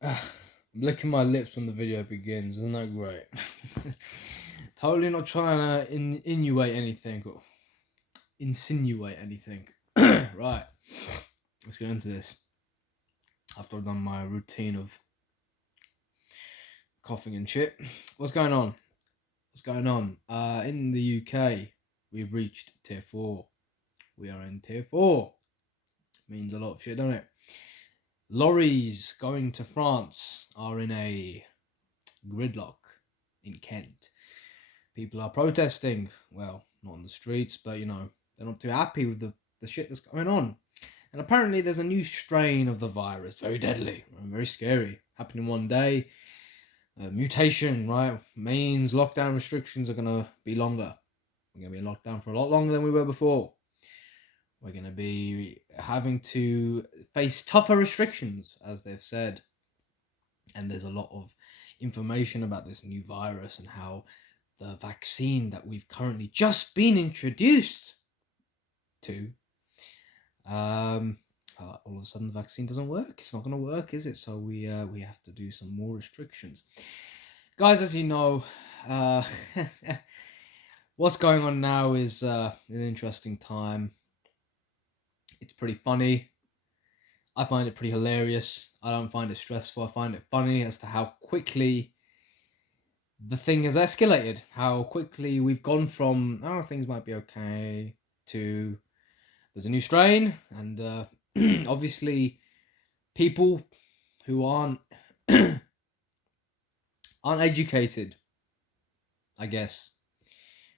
I'm licking my lips when the video begins. Isn't that great? Totally not trying to insinuate anything or insinuate anything. Right, let's get into this. After I've done my routine of coughing and shit, what's going on? What's going on? In the UK, we've reached tier 4. We are in tier 4. Means a lot of shit, doesn't it? Lorries going to France are in a gridlock in Kent. People are protesting. Well, not on the streets, but they're not too happy with the shit that's going on. And apparently, there's a new strain of the virus, very deadly, very scary, happening one day. Mutation, right, means lockdown restrictions are gonna be longer. We're gonna be in lockdown for a lot longer than we were before. We're gonna be having to face tougher restrictions, as they've said. And there's a lot of information about this new virus and how the vaccine that we've currently just been introduced to, all of a sudden the vaccine doesn't work. It's not going to work, is it? So we have to do some more restrictions, guys. As you know, uh, what's going on now is an interesting time. It's pretty funny. I find it pretty hilarious. I don't find it stressful. I find it funny as to how quickly the thing has escalated, how quickly we've gone from, oh, things might be okay, to there's a new strain, and obviously people who aren't aren't educated, I guess,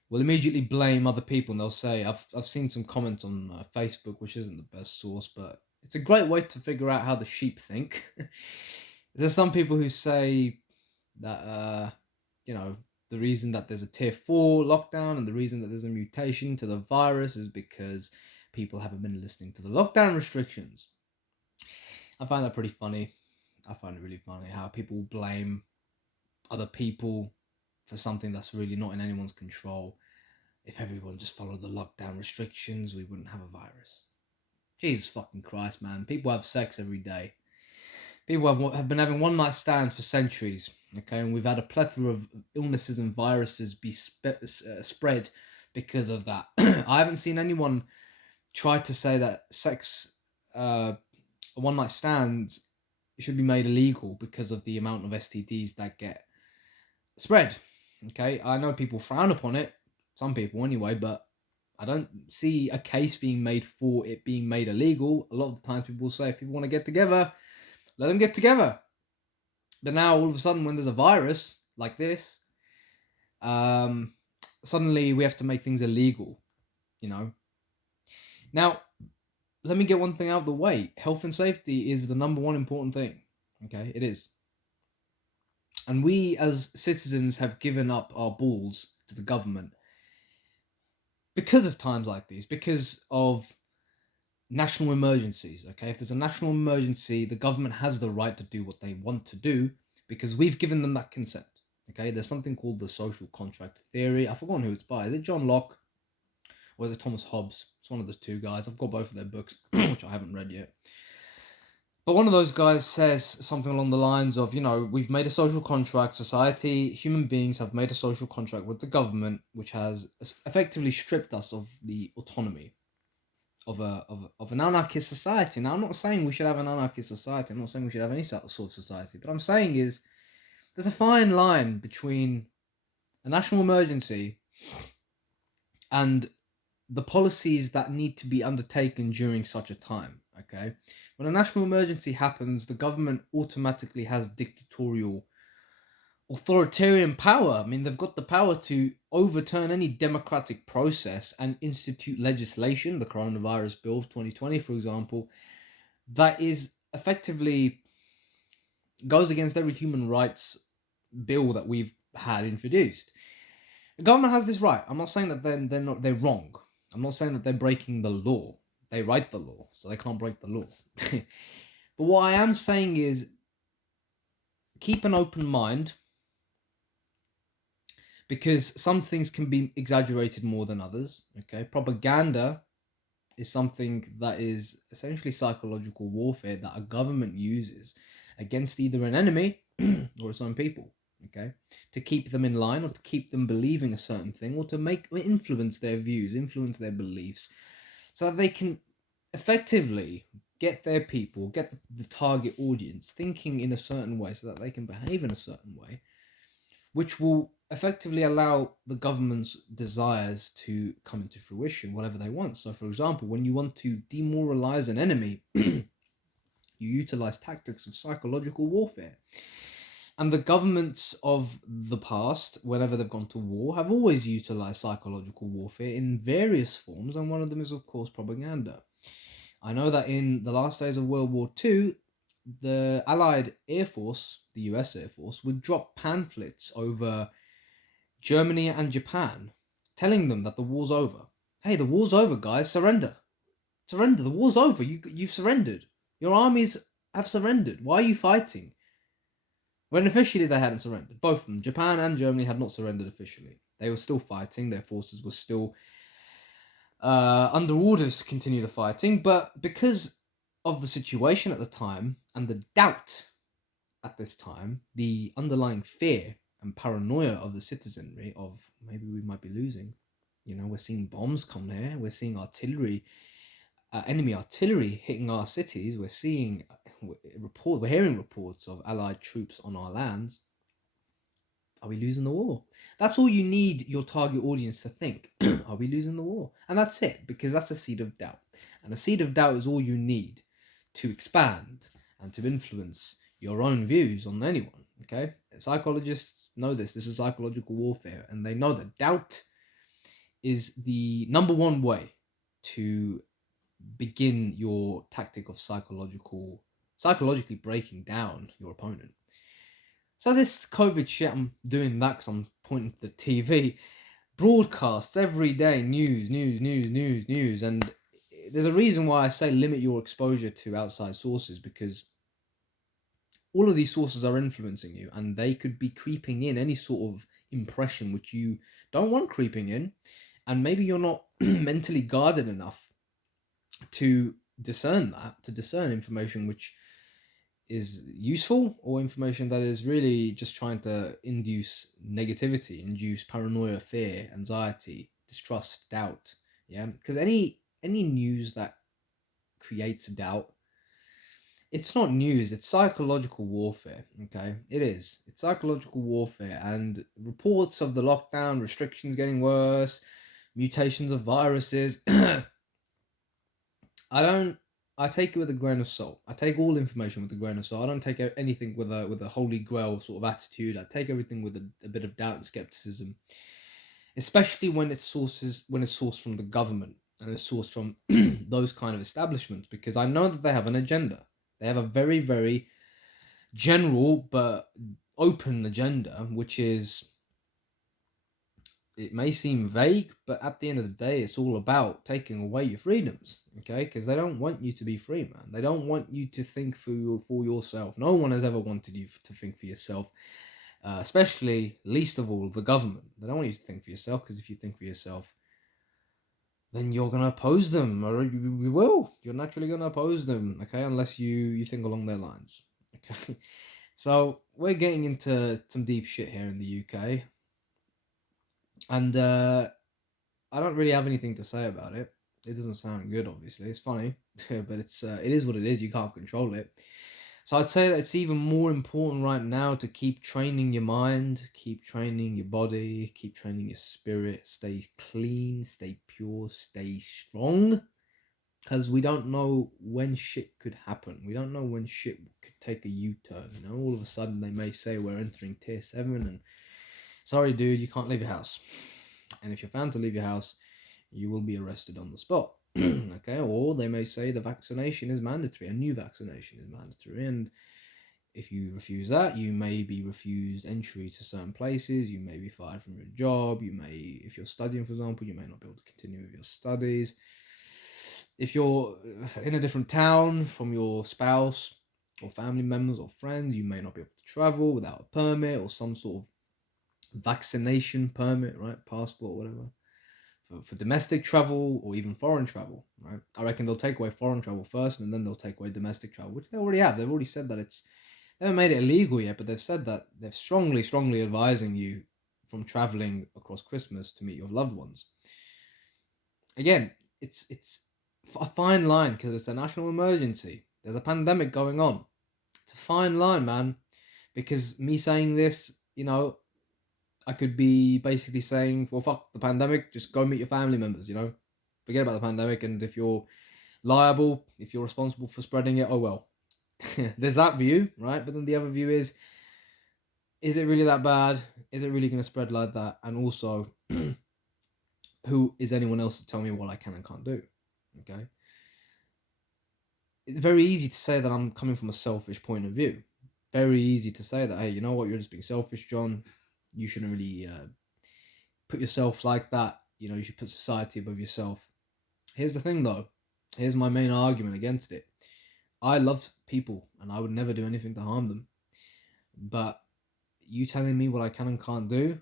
will immediately blame other people, and they'll say, I've seen some comments on Facebook, which isn't the best source, but it's a great way to figure out how the sheep think. There's some people who say that the reason that there's a tier 4 lockdown and the reason that there's a mutation to the virus is because people haven't been listening to the lockdown restrictions. I find that pretty funny. I find it really funny how people blame other people for something that's really not in anyone's control. If everyone just followed the lockdown restrictions, we wouldn't have a virus. Jesus fucking Christ, man. People have sex every day. People have been having one night stands for centuries, okay, and we've had a plethora of illnesses and viruses be spread because of that. I haven't seen anyone try to say that sex, one night stands, should be made illegal because of the amount of STDs that get spread. Okay, I know people frown upon it, some people anyway, but I don't see a case being made for it being made illegal. A lot of the times people say if people want to get together, let them get together. But now all of a sudden, when there's a virus like this, suddenly we have to make things illegal. Now, let me get one thing out of the way. Health and safety is the number one important thing. Okay, it is. And we as citizens have given up our balls to the government because of times like these, because of national emergencies. Okay, if there's a national emergency, the government has the right to do what they want to do because we've given them that consent. Okay, there's something called the social contract theory. I've forgotten who it's by. Is it John Locke or is it Thomas Hobbes? It's one of those two guys. I've got both of their books, which I haven't read yet. But one of those guys says something along the lines of, we've made a social contract, society, human beings have made a social contract with the government, which has effectively stripped us of the autonomy of an anarchist society. Now, I'm not saying we should have an anarchist society. I'm not saying we should have any sort of society. But I'm saying is there's a fine line between a national emergency and the policies that need to be undertaken during such a time. Okay, when a national emergency happens, the government automatically has dictatorial, authoritarian power. I mean, they've got the power to overturn any democratic process and institute legislation, the Coronavirus Bill of 2020, for example, that is effectively goes against every human rights bill that we've had introduced. The government has this right. I'm not saying that they're wrong. I'm not saying that they're breaking the law. They write the law, so they can't break the law. But what I am saying is keep an open mind, because some things can be exaggerated more than others. Okay, propaganda is something that is essentially psychological warfare that a government uses against either an enemy or its own people. Okay, to keep them in line, or to keep them believing a certain thing, or to make influence their views, influence their beliefs, so that they can effectively get their people, get the target audience thinking in a certain way, so that they can behave in a certain way, which will effectively allow the government's desires to come into fruition, whatever they want. So, for example, when you want to demoralize an enemy, you utilize tactics of psychological warfare. And the governments of the past, whenever they've gone to war, have always utilized psychological warfare in various forms, and one of them is, of course, propaganda. I know that in the last days of World War II, the Allied Air Force, the US Air Force, would drop pamphlets over Germany and Japan, telling them that the war's over. Hey, the war's over, guys. Surrender. Surrender. The war's over. You've surrendered. Your armies have surrendered. Why are you fighting? When officially they hadn't surrendered. Both of them, Japan and Germany, had not surrendered officially. They were still fighting. Their forces were still under orders to continue the fighting. But because of the situation at the time and the doubt at this time, the underlying fear and paranoia of the citizenry of maybe we might be losing. We're seeing bombs come there. We're seeing artillery, enemy artillery hitting our cities. We're seeing we're hearing reports of Allied troops on our lands. Are we losing the war? That's all you need your target audience to think. Are we losing the war? And that's it, because that's a seed of doubt. And a seed of doubt is all you need to expand and to influence your own views on anyone. Okay? Psychologists know this. This is psychological warfare. And they know that doubt is the number one way to begin your tactic of psychologically breaking down your opponent. So this COVID shit, I'm doing that because I'm pointing to the TV, broadcasts every day, news, and there's a reason why I say limit your exposure to outside sources, because all of these sources are influencing you, and they could be creeping in any sort of impression which you don't want creeping in, and maybe you're not mentally guarded enough to discern information which is useful, or information that is really just trying to induce negativity, induce paranoia, fear, anxiety, distrust, doubt. Yeah, because any news that creates doubt, it's not news, it's psychological warfare. Okay, it's psychological warfare. And reports of the lockdown, restrictions getting worse, mutations of viruses, I take it with a grain of salt. I take all information with a grain of salt. I don't take anything with a holy grail sort of attitude. I take everything with a bit of doubt and skepticism, especially when it's sourced from the government and it's sourced from those kind of establishments, because I know that they have an agenda. They have a very, very general but open agenda, which is, it may seem vague, but at the end of the day, it's all about taking away your freedoms, okay? Because they don't want you to be free, man. They don't want you to think for yourself. No one has ever wanted you to think for yourself, especially, least of all, the government. They don't want you to think for yourself, because if you think for yourself, then you're going to oppose them, or you will. You're naturally going to oppose them, okay? Unless you think along their lines, okay? So, we're getting into some deep shit here in the UK. And I don't really have anything to say about it. It doesn't sound good, obviously. It's funny, but it is what it is. You can't control it. So I'd say that it's even more important right now to keep training your mind, keep training your body, keep training your spirit. Stay clean, stay pure, stay strong. Because we don't know when shit could happen. We don't know when shit could take a U-turn. All of a sudden they may say we're entering tier 7 and sorry, dude, you can't leave your house. And if you're found to leave your house, you will be arrested on the spot. Okay, or they may say the vaccination is mandatory, a new vaccination is mandatory, and if you refuse that, you may be refused entry to certain places, you may be fired from your job, if you're studying, for example, you may not be able to continue with your studies. If you're in a different town from your spouse or family members or friends, you may not be able to travel without a permit or some sort of vaccination permit, right? Passport, whatever, for domestic travel or even foreign travel, right? I reckon they'll take away foreign travel first, and then they'll take away domestic travel, which they already have. They've already said that They haven't made it illegal yet, but they've said that they're strongly advising you from traveling across Christmas to meet your loved ones. Again, it's a fine line because it's a national emergency. There's a pandemic going on. It's a fine line, man. Because me saying this, I could be basically saying, well, fuck the pandemic, just go meet your family members, Forget about the pandemic, and if you're liable, if you're responsible for spreading it, oh well. There's that view, right? But then the other view is it really that bad? Is it really going to spread like that? And also, who is anyone else to tell me what I can and can't do? Okay? It's very easy to say that I'm coming from a selfish point of view. Very easy to say that, hey, you know what, you're just being selfish, John. You shouldn't really put yourself like that. You should put society above yourself. Here's the thing, though. Here's my main argument against it. I love people, and I would never do anything to harm them. But you telling me what I can and can't do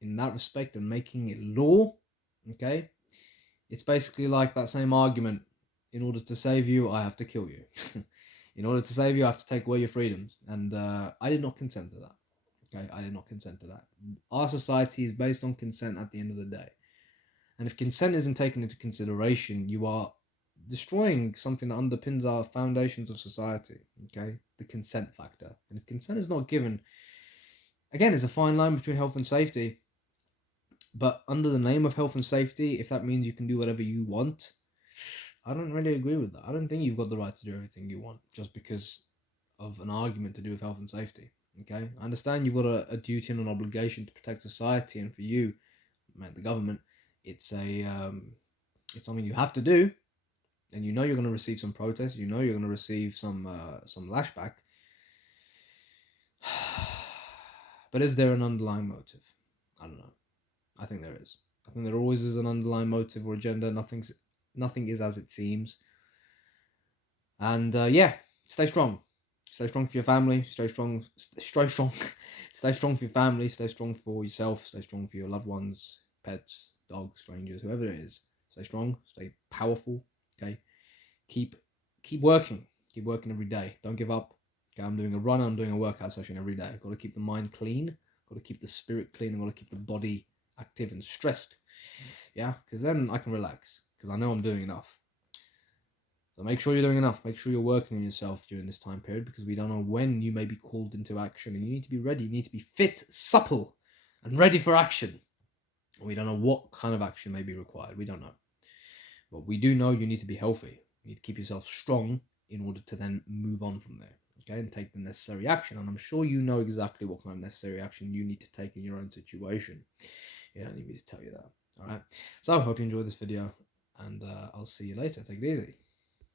in that respect and making it law, okay? It's basically like that same argument. In order to save you, I have to kill you. In order to save you, I have to take away your freedoms. And I did not consent to that. Okay, I did not consent to that. Our society is based on consent at the end of the day. And if consent isn't taken into consideration, you are destroying something that underpins our foundations of society. Okay, the consent factor. And if consent is not given, again, it's a fine line between health and safety. But under the name of health and safety, if that means you can do whatever you want, I don't really agree with that. I don't think you've got the right to do everything you want just because of an argument to do with health and safety. Okay, I understand you've got a duty and an obligation to protect society, and for you, the government, it's it's something you have to do, and you're going to receive some protest. You're going to receive some lashback. But is there an underlying motive? I don't know. I think there is. I think there always is an underlying motive or agenda. Nothing is as it seems. And yeah, stay strong. Stay strong for your family. Stay strong. Stay strong. Stay strong for your family. Stay strong for yourself. Stay strong for your loved ones, pets, dogs, strangers, whoever it is. Stay strong. Stay powerful. Okay. Keep working. Keep working every day. Don't give up. Okay. I'm doing a run. I'm doing a workout session every day. I've got to keep the mind clean. Got to keep the spirit clean. I've got to keep the body active and stressed. Yeah, because then I can relax. Because I know I'm doing enough. So make sure you're doing enough. Make sure you're working on yourself during this time period, because we don't know when you may be called into action, and you need to be ready. You need to be fit, supple, and ready for action. We don't know what kind of action may be required. We don't know. But we do know you need to be healthy. You need to keep yourself strong in order to then move on from there. Okay, and take the necessary action. And I'm sure you know exactly what kind of necessary action you need to take in your own situation. You don't need me to tell you that. Alright. So I hope you enjoyed this video, and I'll see you later. Take it easy.